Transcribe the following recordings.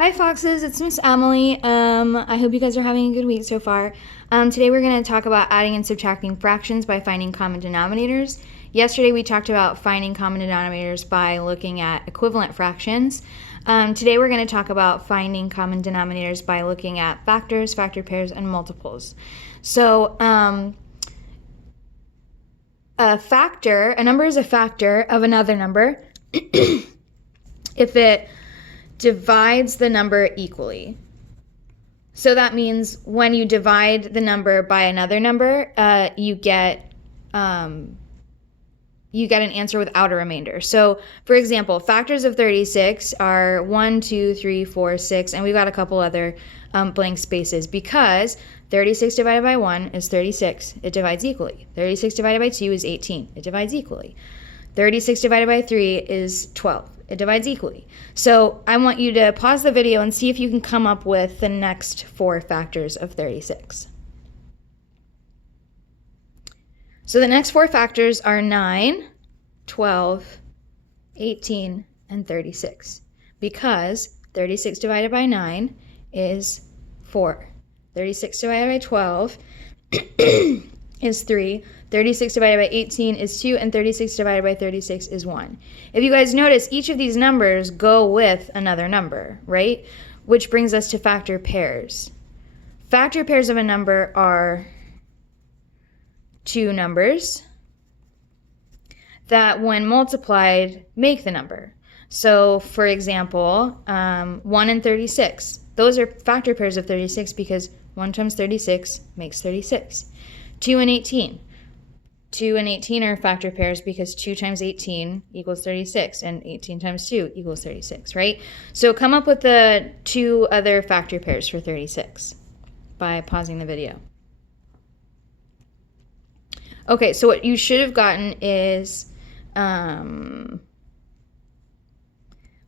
Hi Foxes, it's Miss Emily. I hope you guys are having a good week so far. Today we're going to talk about adding and subtracting fractions by finding common denominators. Yesterday we talked about finding common denominators by looking at equivalent fractions. Today we're going to talk about finding common denominators by looking at factors, factor pairs, and multiples. So a number is a factor of another number if it divides the number equally. So that means when you divide the number by another number, you get an answer without a remainder. So, for example, factors of 36 are 1, 2, 3, 4, 6, and we've got a couple other blank spaces because 36 divided by 1 is 36. It divides equally. 36 divided by 2 is 18. It divides equally. 36 divided by 3 is 12. It divides equally. So I want you to pause the video and see if you can come up with the next four factors of 36. So the next four factors are 9, 12, 18, and 36. Because 36 divided by 9 is 4. 36 divided by 12 is 3. 36 divided by 18 is 2, and 36 divided by 36 is 1. If you guys notice, each of these numbers go with another number, right? Which brings us to factor pairs. Factor pairs of a number are two numbers that, when multiplied, make the number. So, for example, 1 and 36. Those are factor pairs of 36 because 1 times 36 makes 36. 2 and 18. 2 and 18 are factor pairs because 2 times 18 equals 36, and 18 times 2 equals 36, right? So come up with the two other factor pairs for 36 by pausing the video. Okay, so what you should have gotten is,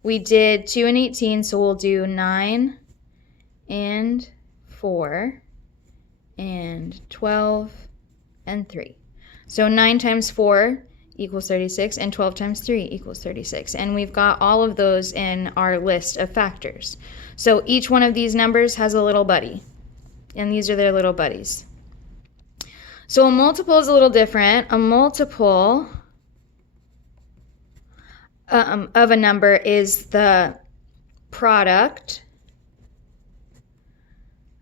we did 2 and 18, so we'll do 9 and 4 and 12 and 3. So 9 times 4 equals 36, and 12 times 3 equals 36. And we've got all of those in our list of factors. So each one of these numbers has a little buddy, and these are their little buddies. So a multiple is a little different. A multiple of a number is the product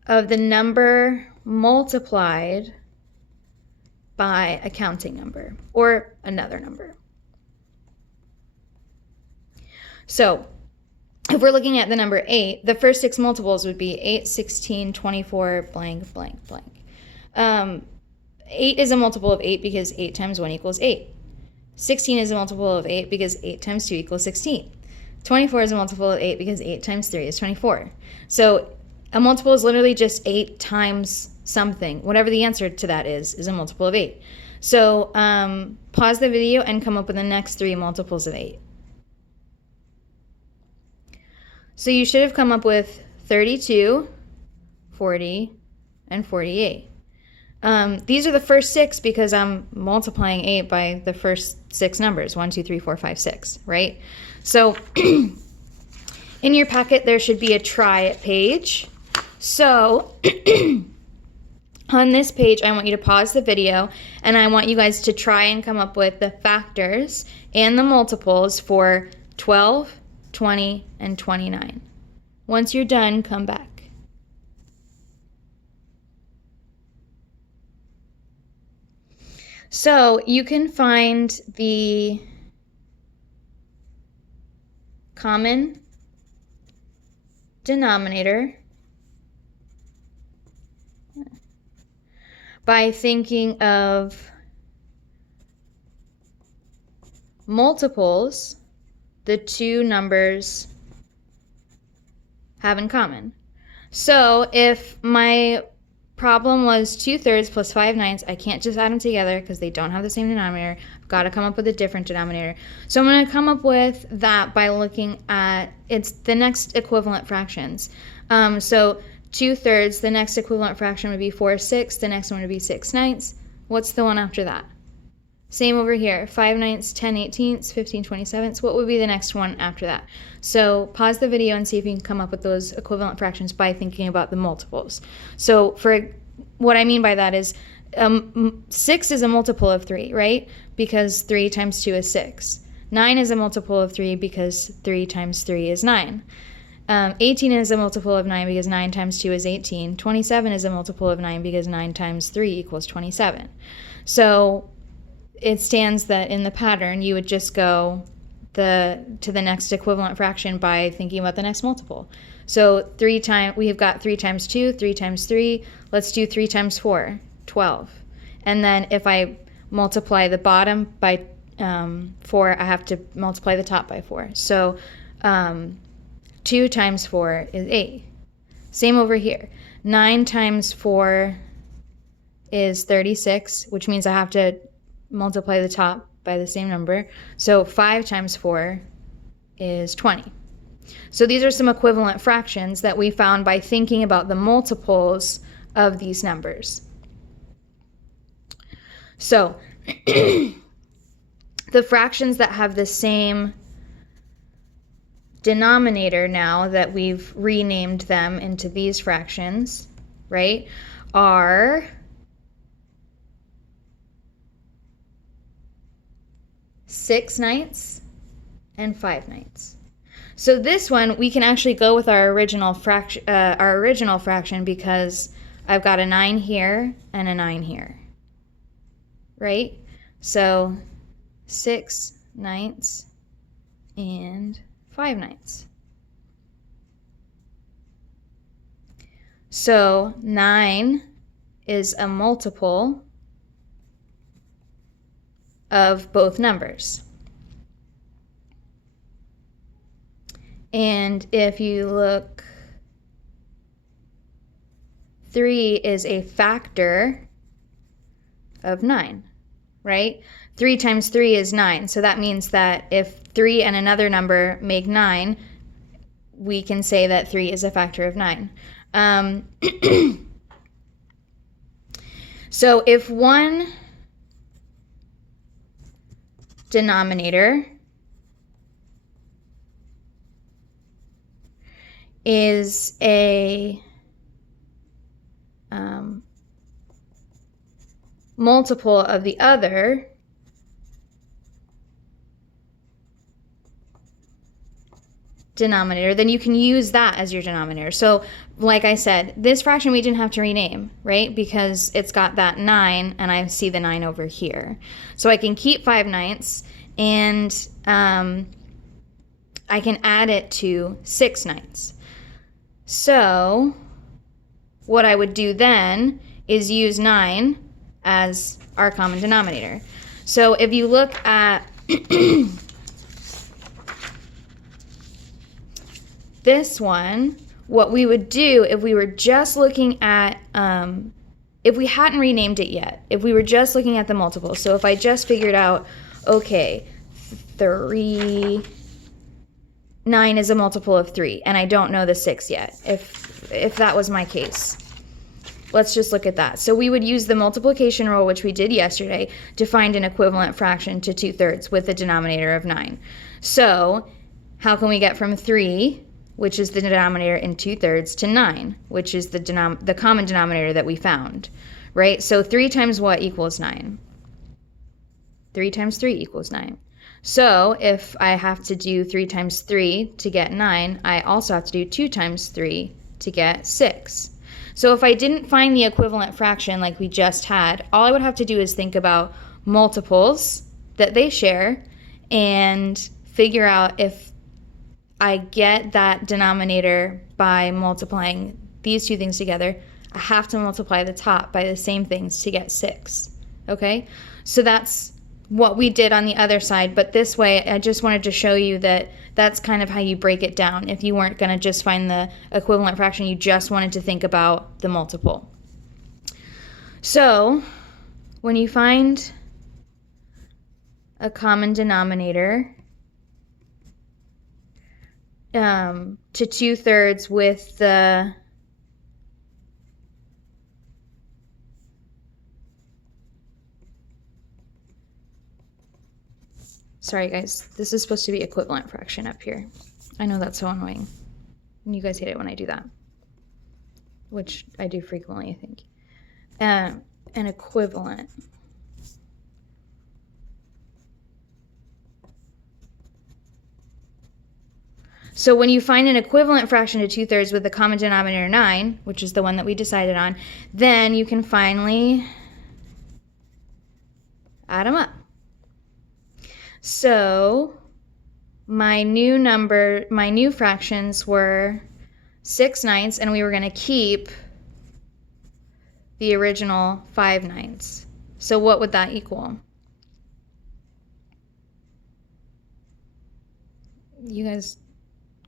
of the number multiplied by a counting number or another number. So if we're looking at the number 8, the first 6 multiples would be 8, 16, 24, blank, blank, blank. 8 is a multiple of 8 because 8 times 1 equals 8. 16 is a multiple of 8 because 8 times 2 equals 16. 24 is a multiple of 8 because 8 times 3 is 24. So a multiple is literally just 8 times something. Whatever the answer to that is a multiple of 8. So pause the video and come up with the next 3 multiples of 8. So you should have come up with 32, 40, and 48. These are the first 6 because I'm multiplying 8 by the first 6 numbers, 1, 2, 3, 4, 5, 6, right? So in your packet there should be a try it page. So on this page, I want you to pause the video, and I want you guys to try and come up with the factors and the multiples for 12, 20, and 29. Once you're done, come back. So you can find the common denominator by thinking of multiples the two numbers have in common. So if my problem was 2/3 plus 5/9, I can't just add them together because they don't have the same denominator. I've got to come up with a different denominator. So I'm going to come up with that by looking at the next equivalent fractions. So 2/3, the next equivalent fraction would be 4/6, the next one would be 6/9. What's the one after that? Same over here, 5/9, 10/18, 15/27. What would be the next one after that? So pause the video and see if you can come up with those equivalent fractions by thinking about the multiples. So for what I mean by that is 6 is a multiple of 3, right? Because 3 times 2 is 6. 9 is a multiple of 3 because 3 times 3 is 9. 18 is a multiple of 9 because 9 times 2 is 18. 27 is a multiple of 9 because 9 times 3 equals 27. So it stands that in the pattern you would just go to the next equivalent fraction by thinking about the next multiple. So we've got 3 times 2, 3 times 3. Let's do 3 times 4, 12. And then if I multiply the bottom by 4, I have to multiply the top by 4. So 2 times 4 is 8. Same over here. 9 times 4 is 36, which means I have to multiply the top by the same number. So 5 times 4 is 20. So these are some equivalent fractions that we found by thinking about the multiples of these numbers. So the fractions that have the same denominator now that we've renamed them into these fractions, right, are 6/9 and 5/9. So this one we can actually go with our original fraction because I've got a 9 here and a 9 here, right? So 6/9 and 5/9. So 9 is a multiple of both numbers. And if you look, 3 is a factor of 9, right? 3 times 3 is 9. So that means that if 3 and another number make 9, we can say that 3 is a factor of 9. So if one denominator is a multiple of the other, denominator, then you can use that as your denominator. So like I said, this fraction we didn't have to rename, right? Because it's got that 9 and I see the 9 over here. So I can keep 5/9 and I can add it to 6/9. So what I would do then is use 9 as our common denominator. So if you look at this one, what we would do if we were just looking at, if we hadn't renamed it yet, if we were just looking at the multiples, so if I just figured out, okay, 9 is a multiple of 3, and I don't know the 6 yet, if that was my case. Let's just look at that. So we would use the multiplication rule, which we did yesterday, to find an equivalent fraction to 2/3 with a denominator of 9. So how can we get from 3, which is the denominator in 2/3, to 9, which is the common denominator that we found, right? So 3 times what equals 9? 3 times 3 equals 9. So if I have to do 3 times 3 to get 9, I also have to do 2 times 3 to get 6. So if I didn't find the equivalent fraction like we just had, all I would have to do is think about multiples that they share and figure out if I get that denominator by multiplying these two things together. I have to multiply the top by the same things to get 6. Okay? So that's what we did on the other side, but this way I just wanted to show you that that's kind of how you break it down. If you weren't going to just find the equivalent fraction, you just wanted to think about the multiple. So when you find a common denominator to 2/3 with the Sorry guys, this is supposed to be equivalent fraction up here. I know that's so annoying. And you guys hate it when I do that. Which I do frequently, I think. An equivalent. So when you find an equivalent fraction to 2/3 with the common denominator 9, which is the one that we decided on, then you can finally add them up. So my new fractions were 6/9, and we were going to keep the original 5/9. So what would that equal? You guys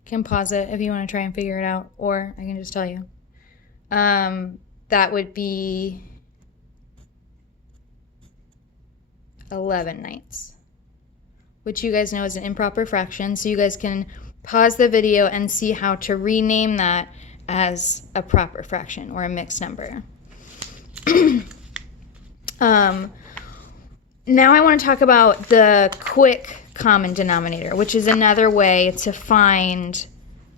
can pause it if you want to try and figure it out, or I can just tell you. That would be 11/9, which you guys know is an improper fraction, so you guys can pause the video and see how to rename that as a proper fraction or a mixed number. Now I want to talk about the quick common denominator, which is another way to find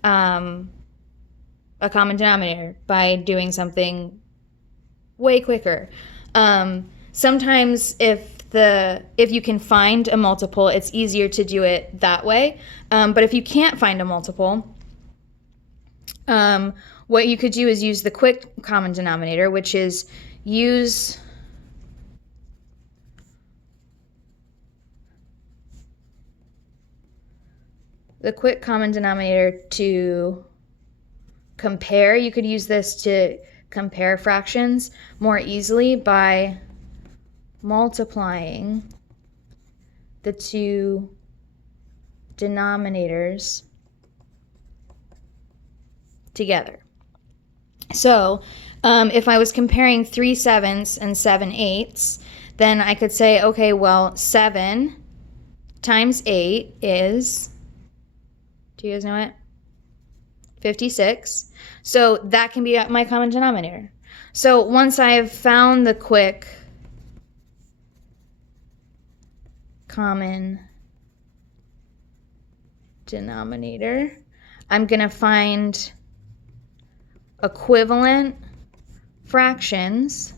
a common denominator by doing something way quicker. Sometimes if you can find a multiple, it's easier to do it that way. But if you can't find a multiple, what you could do is use the quick common denominator, which is use the quick common denominator to compare. You could use this to compare fractions more easily by multiplying the two denominators together. So if I was comparing 3/7 and 7/8, then I could say, okay, well, 7 times 8 is, do you guys know it? 56. So that can be my common denominator. So once I have found the quick common denominator, I'm going to find equivalent fractions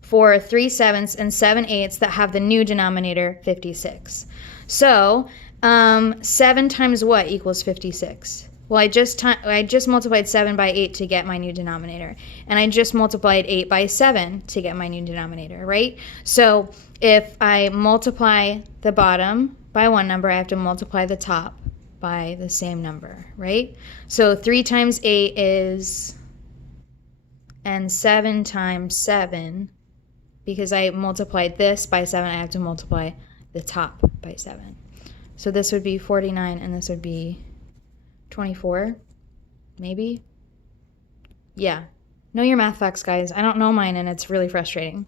for 3/7 and 7/8 that have the new denominator 56. So 7 times what equals 56? Well, I just multiplied 7 by 8 to get my new denominator, and I just multiplied 8 by 7 to get my new denominator, right? So if I multiply the bottom by one number, I have to multiply the top by the same number, right? So 3 times 8 is, and 7 times 7, because I multiplied this by 7, I have to multiply the top by 7. So this would be 49, and this would be 24, maybe? Yeah. Know your math facts, guys. I don't know mine, and it's really frustrating.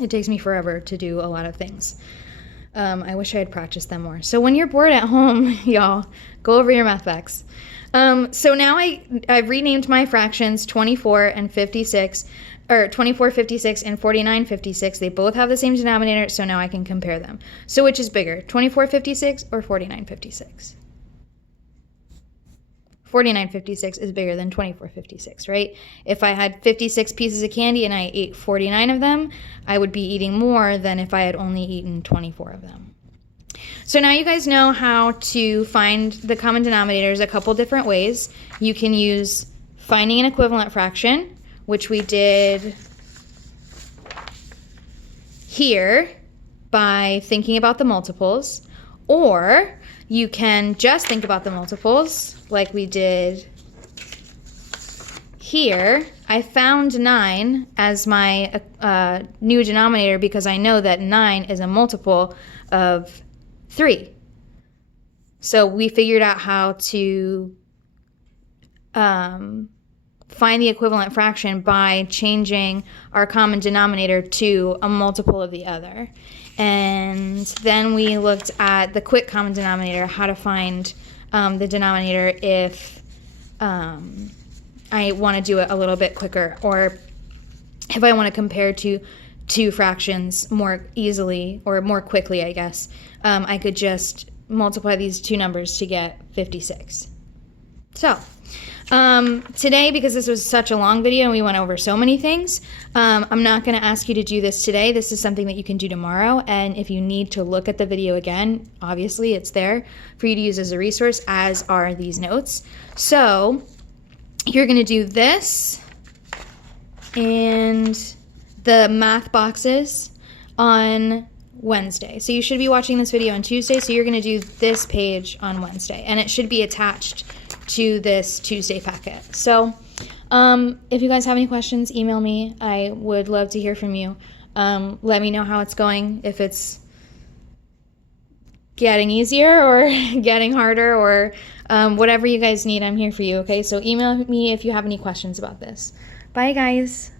It takes me forever to do a lot of things. I wish I had practiced them more. So when you're bored at home, y'all, go over your math facts. So now I've renamed my fractions 24 and 56, or 24, 56, and 49, 56. They both have the same denominator, so now I can compare them. So which is bigger, 24, 56 or 49, 56? 49.56 is bigger than 24.56, right? If I had 56 pieces of candy and I ate 49 of them, I would be eating more than if I had only eaten 24 of them. So now you guys know how to find the common denominators a couple different ways. You can use finding an equivalent fraction, which we did here by thinking about the multiples, or you can just think about the multiples like we did here. I found 9 as my new denominator because I know that 9 is a multiple of 3. So we figured out how to find the equivalent fraction by changing our common denominator to a multiple of the other. And then we looked at the quick common denominator, how to find the denominator if I want to do it a little bit quicker, or if I want to compare to two fractions more easily, or more quickly, I guess, I could just multiply these two numbers to get 56. So today, because this was such a long video and we went over so many things, I'm not going to ask you to do this today. This is something that you can do tomorrow. And if you need to look at the video again, obviously it's there for you to use as a resource, as are these notes. So you're going to do this and the math boxes on Wednesday. So you should be watching this video on Tuesday. So you're going to do this page on Wednesday, and it should be attached to this Tuesday packet. So if you guys have any questions, email me. I would love to hear from you. Let me know how it's going, if it's getting easier or getting harder, or whatever you guys need. I'm here for you, okay? So email me if you have any questions about this. Bye, guys.